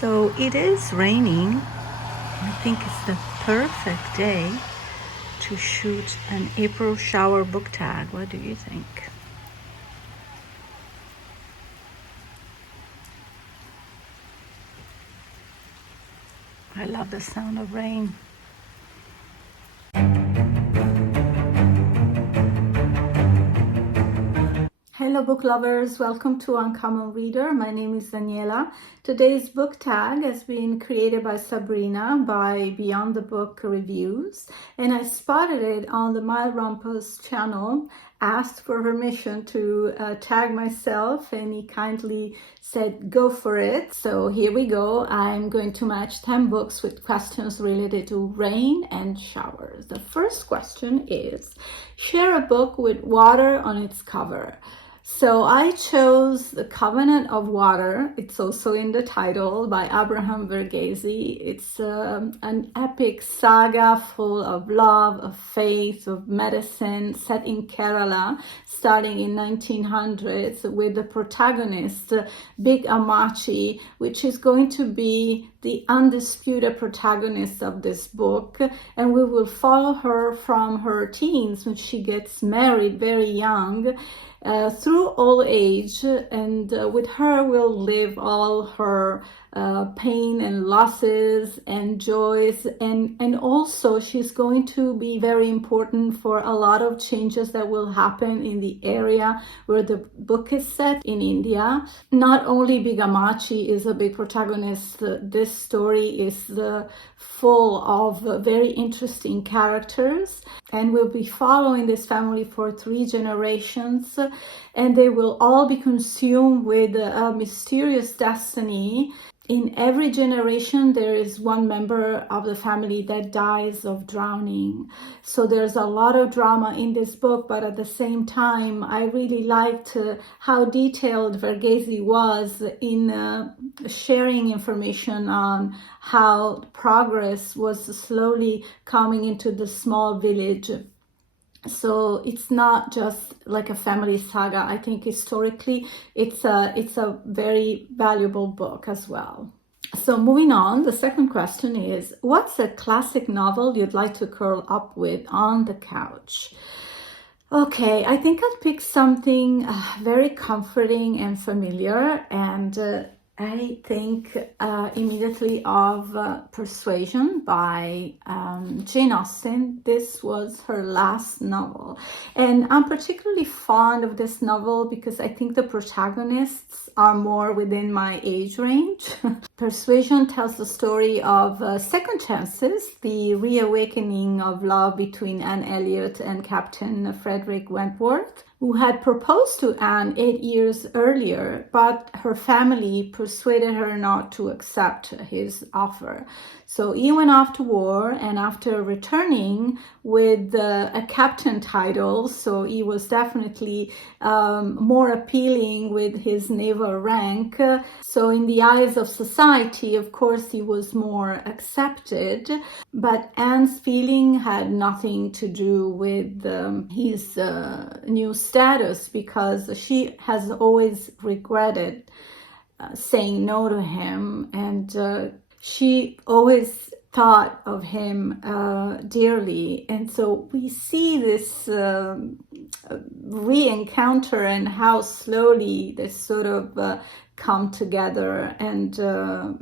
So it is raining. I think it's the perfect day to shoot an April shower book tag. What do you think? I love the sound of rain. Hello book lovers, welcome to Uncommon Reader. My name is Daniela. Today's book tag has been created by Sabrina by Beyond the Book Reviews, and I spotted it on the Mile Rumpus channel, asked for permission to tag myself, and he kindly said go for it. So here we go. I'm going to match 10 books with questions related to rain and showers. The first question is, share a book with water on its cover. So I chose The Covenant of Water. It's also in the title, by Abraham Verghese. It's an epic saga full of love, of faith, of medicine, set in Kerala, starting in 1900s, with the protagonist, Big Amachi, which is going to be the undisputed protagonist of this book. And we will follow her from her teens when she gets married very young, through old age, and with her we'll live all her pain and losses and joys, and also she's going to be very important for a lot of changes that will happen in the area where the book is set in India. Not only Big Amachi is a big protagonist, this story is full of very interesting characters, and we'll be following this family for 3 generations, and they will all be consumed with a mysterious destiny. In every generation, there is one member of the family that dies of drowning. So there's a lot of drama in this book, but at the same time, I really liked how detailed Verghese was in sharing information on how progress was slowly coming into the small village. So it's not just like a family saga. I think historically it's a very valuable book as well. So moving on, the second question is, what's a classic novel you'd like to curl up with on the couch? Okay, I think I'd pick something very comforting and familiar, and I think immediately of Persuasion by Jane Austen. This was her last novel, and I'm particularly fond of this novel because I think the protagonists are more within my age range. Persuasion tells the story of second chances, the reawakening of love between Anne Elliot and Captain Frederick Wentworth, who had proposed to Anne 8 years earlier, but her family persuaded her not to accept his offer. So he went off to war, and after returning with a captain title, so he was definitely more appealing with his naval rank. So in the eyes of society, of course, he was more accepted, but Anne's feeling had nothing to do with his new status, because she has always regretted saying no to him, and she always thought of him dearly. And so we see this re-encounter and how slowly they sort of come together, and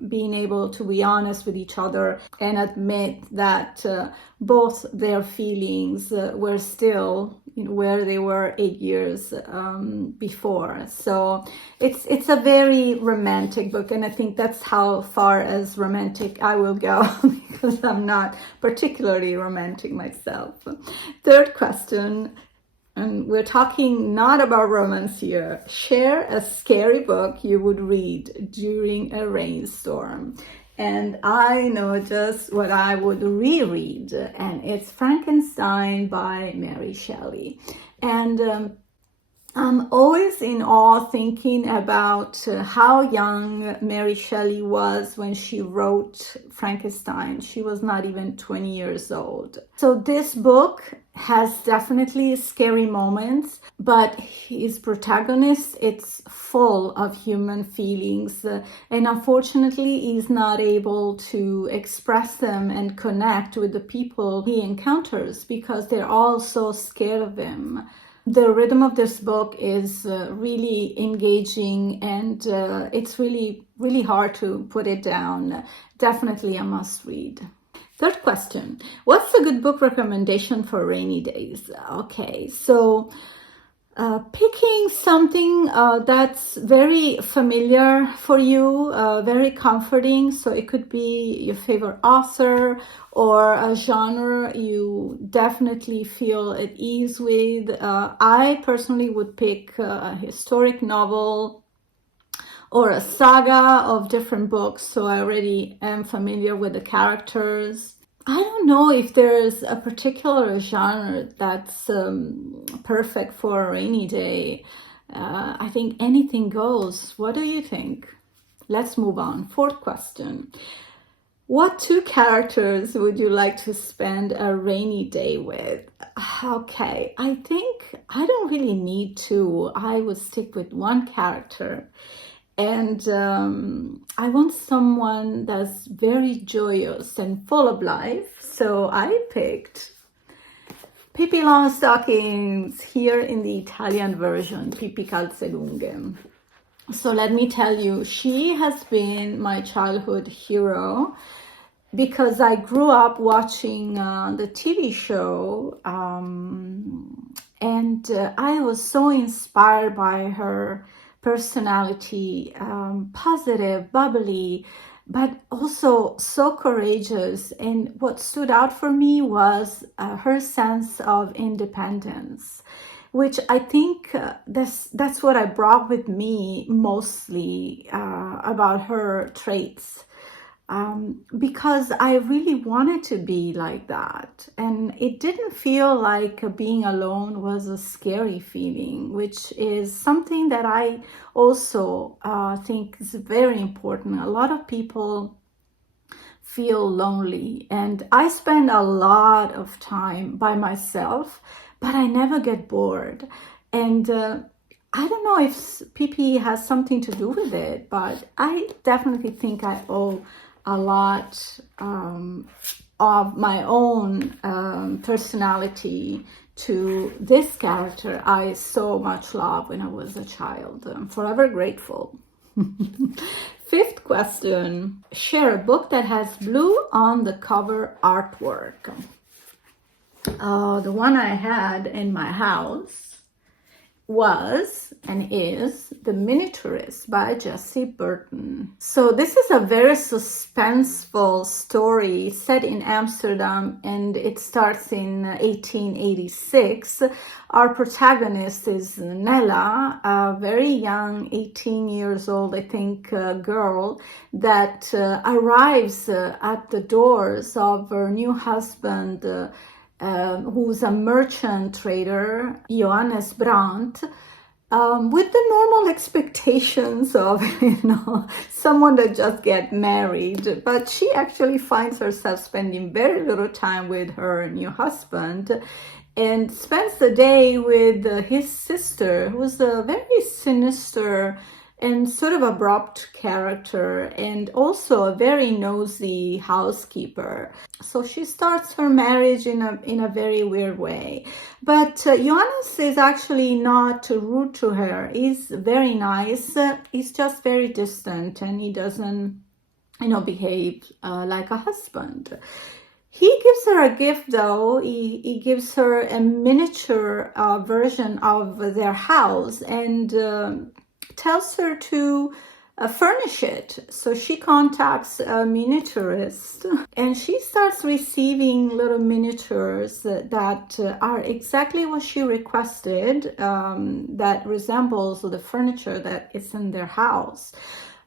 being able to be honest with each other and admit that both their feelings were still where they were 8 years before. So it's a very romantic book, and I think that's how far as romantic I will go because I'm not particularly romantic myself. Third question, and we're talking not about romance here. Share a scary book you would read during a rainstorm. And I know just what I would reread, and it's Frankenstein by Mary Shelley. And I'm always in awe thinking about how young Mary Shelley was when she wrote Frankenstein. She was not even 20 years old. So this book has definitely scary moments, but his protagonist, it's full of human feelings, and unfortunately he's not able to express them and connect with the people he encounters because they're all so scared of him. The rhythm of this book is really engaging, and it's really, really hard to put it down. Definitely a must read. Third question, what's a good book recommendation for rainy days? Okay, so picking something that's very familiar for you, very comforting. So it could be your favorite author or a genre you definitely feel at ease with. I personally would pick a historic novel or a saga of different books, so I already am familiar with the characters. I don't know if there's a particular genre that's perfect for a rainy day. I think anything goes. What do you think? Let's move on. Fourth question. What two characters would you like to spend a rainy day with? Okay, I think I don't really need two. I would stick with one character. And I want someone that's very joyous and full of life. So I picked Pippi Longstockings, here in the Italian version, Pippi Calzelunghe. So let me tell you, she has been my childhood hero because I grew up watching the TV show, and I was so inspired by her personality, positive, bubbly, but also so courageous. And what stood out for me was her sense of independence, which I think that's what I brought with me mostly about her traits. Because I really wanted to be like that. And it didn't feel like being alone was a scary feeling, which is something that I also think is very important. A lot of people feel lonely, and I spend a lot of time by myself, but I never get bored. And I don't know if PP has something to do with it, but I definitely think I owe a lot of my own personality to this character I so much loved when I was a child. I'm forever grateful. Fifth question. Share a book that has blue on the cover artwork. The one I had in my house was and is The Miniaturist by Jessie Burton. So this is a very suspenseful story set in Amsterdam, and it starts in 1886. Our protagonist is Nella, a very young, 18 years old, I think, girl that arrives at the doors of her new husband, who's a merchant trader, Johannes Brandt, with the normal expectations of, someone that just get married. But she actually finds herself spending very little time with her new husband and spends the day with his sister, who's a very sinister and sort of abrupt character, and also a very nosy housekeeper. So she starts her marriage in a very weird way. But Johannes is actually not rude to her. He's very nice. He's just very distant, and he doesn't, behave like a husband. He gives her a gift, though. He gives her a miniature version of their house, and tells her to furnish it. So she contacts a miniaturist, and she starts receiving little miniatures that are exactly what she requested, that resembles the furniture that is in their house.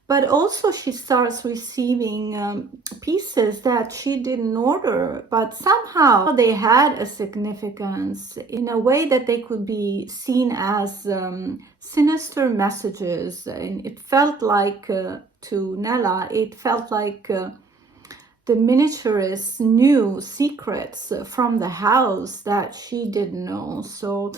but also she starts receiving pieces that she didn't order, but somehow they had a significance in a way that they could be seen as sinister messages. And it felt like, to Nella, it felt like the miniaturist knew secrets from the house that she didn't know. So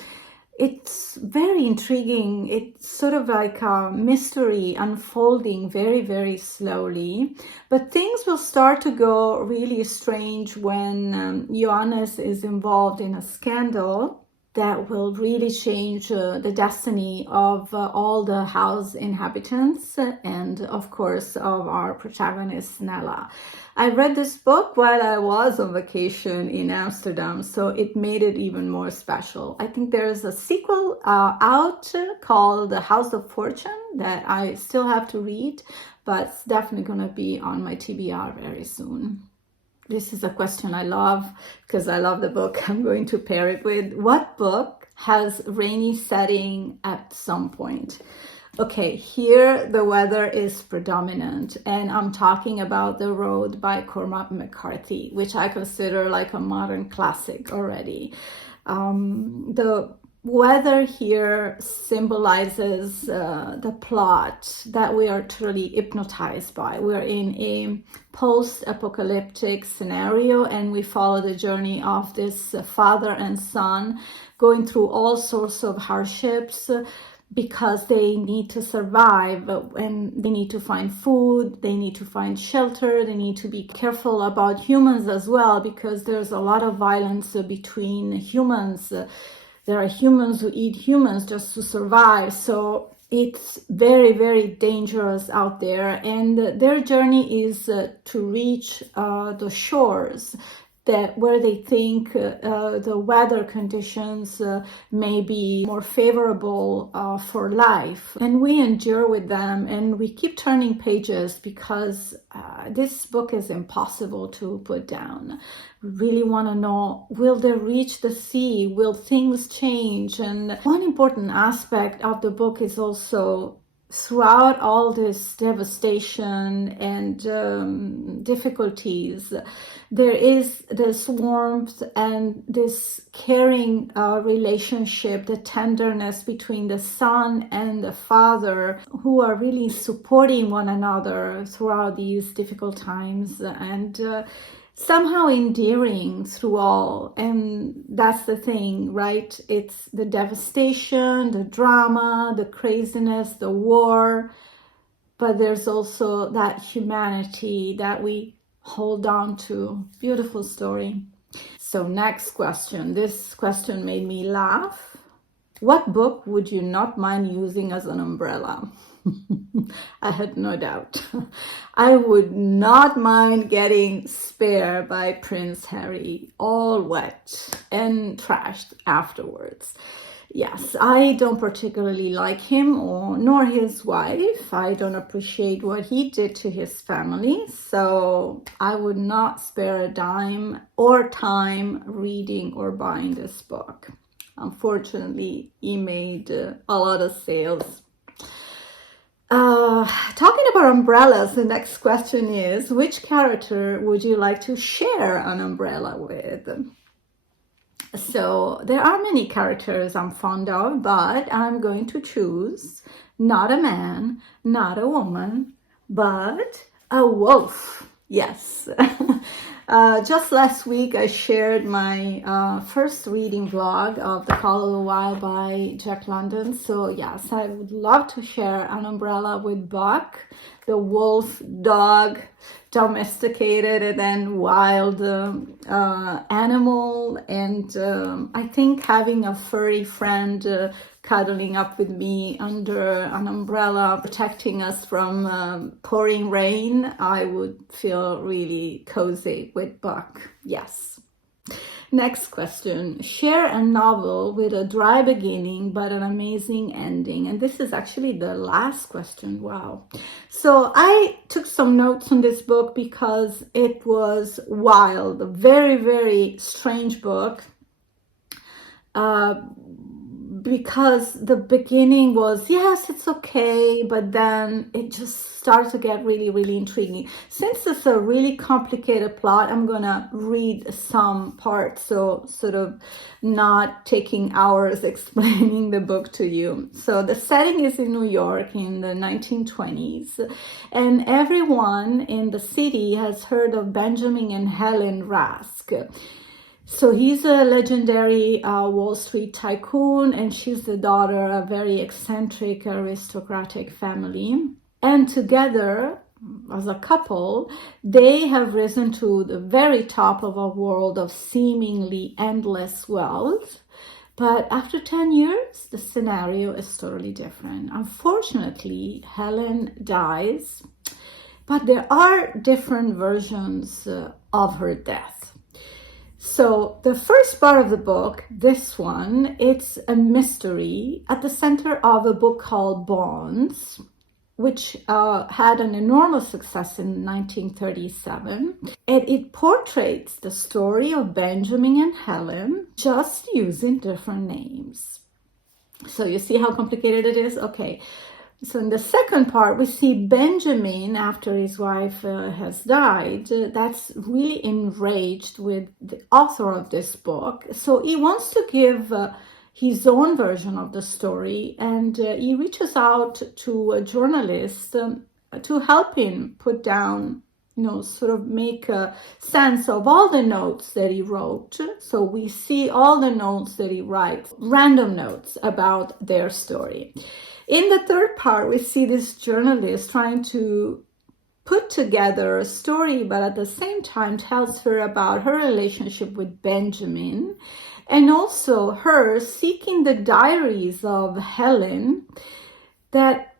it's very intriguing. It's sort of like a mystery unfolding very, very slowly. But things will start to go really strange when Johannes is involved in a scandal that will really change the destiny of all the house inhabitants and, of course, of our protagonist, Nella. I read this book while I was on vacation in Amsterdam, so it made it even more special. I think there's a sequel out called The House of Fortune that I still have to read, but it's definitely going to be on my TBR very soon. This is a question I love because I love the book. I'm going to pair it with, what book has rainy setting at some point? Okay, here the weather is predominant, and I'm talking about The Road by Cormac McCarthy, which I consider like a modern classic already. The weather here symbolizes the plot that we are truly hypnotized by. We're in a post-apocalyptic scenario, and we follow the journey of this father and son going through all sorts of hardships because they need to survive, and they need to find food, they need to find shelter, they need to be careful about humans as well, because there's a lot of violence between humans. There are humans who eat humans just to survive. So it's very, very dangerous out there. And their journey is to reach the shores where they think the weather conditions may be more favorable for life. And we endure with them, and we keep turning pages because this book is impossible to put down. We really want to know, will they reach the sea? Will things change? And one important aspect of the book is also, throughout all this devastation and difficulties, there is this warmth and this caring relationship, the tenderness between the son and the father, who are really supporting one another throughout these difficult times, and somehow endearing through all. And that's the thing, right? It's the devastation, the drama, the craziness, the war, but there's also that humanity that we hold on to. Beautiful story. So next question. This question made me laugh. What book would you not mind using as an umbrella? I had no doubt. I would not mind getting Spare by Prince Harry, all wet and trashed afterwards. Yes, I don't particularly like him nor his wife. I don't appreciate what he did to his family. So I would not spare a dime or time reading or buying this book. Unfortunately, he made a lot of sales. Talking about umbrellas, the next question is, which character would you like to share an umbrella with? So there are many characters I'm fond of, but I'm going to choose not a man, not a woman, but a wolf. Yes. Just last week, I shared my first reading vlog of The Call of the Wild by Jack London. So yes, I would love to share an umbrella with Buck, the wolf dog, domesticated and then wild animal. And I think having a furry friend cuddling up with me under an umbrella, protecting us from pouring rain, I would feel really cozy with Buck. Yes. Next question. Share a novel with a dry beginning but an amazing ending. And this is actually the last question. Wow. So I took some notes on this book because it was wild, a very, very strange book. because the beginning was, yes, it's okay, but then it just starts to get really, really intriguing. Since it's a really complicated plot, I'm gonna read some parts, so sort of not taking hours explaining the book to you. So the setting is in New York in the 1920s, and everyone in the city has heard of Benjamin and Helen Rask. So he's a legendary Wall Street tycoon, and she's the daughter of a very eccentric aristocratic family. And together, as a couple, they have risen to the very top of a world of seemingly endless wealth. But after 10 years, the scenario is totally different. Unfortunately, Helen dies, but there are different versions of her death. So the first part of the book, this one, it's a mystery at the center of a book called Bonds, which had an enormous success in 1937. And it portrays the story of Benjamin and Helen, just using different names. So you see how complicated it is? Okay. So in the second part, we see Benjamin, after his wife has died, that's really enraged with the author of this book. So he wants to give his own version of the story, and he reaches out to a journalist to help him put down, sort of make sense of all the notes that he wrote. So we see all the notes that he writes, random notes about their story. In the third part, we see this journalist trying to put together a story, but at the same time tells her about her relationship with Benjamin, and also her seeking the diaries of Helen that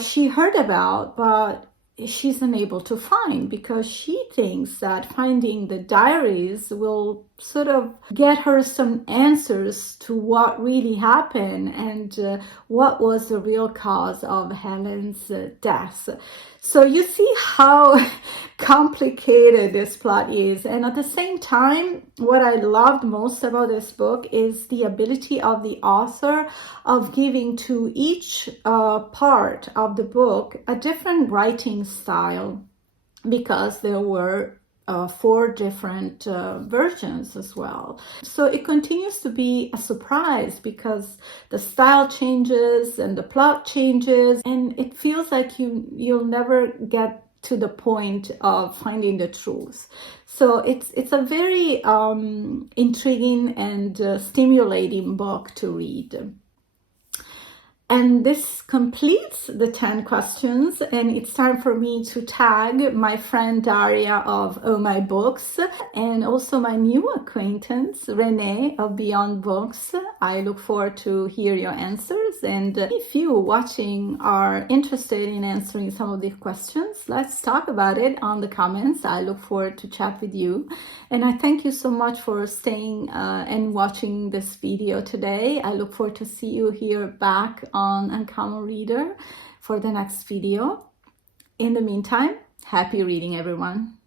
she heard about, but she's unable to find, because she thinks that finding the diaries will sort of get her some answers to what really happened and what was the real cause of Helen's death. So you see how complicated this plot is. And at the same time, what I loved most about this book is the ability of the author of giving to each part of the book a different writing style, because there were 4 different versions as well. So it continues to be a surprise, because the style changes and the plot changes, and it feels like you'll never get to the point of finding the truth. So it's a very intriguing and stimulating book to read. And this completes the 10 questions, and it's time for me to tag my friend Daria of Oh My Books, and also my new acquaintance Reney of Beyond Books. I look forward to hear your answers, and if you watching are interested in answering some of these questions, let's talk about it on the comments. I look forward to chat with you, and I thank you so much for staying and watching this video today. I look forward to see you here back on Uncommon Reader for the next video. In the meantime, happy reading, everyone.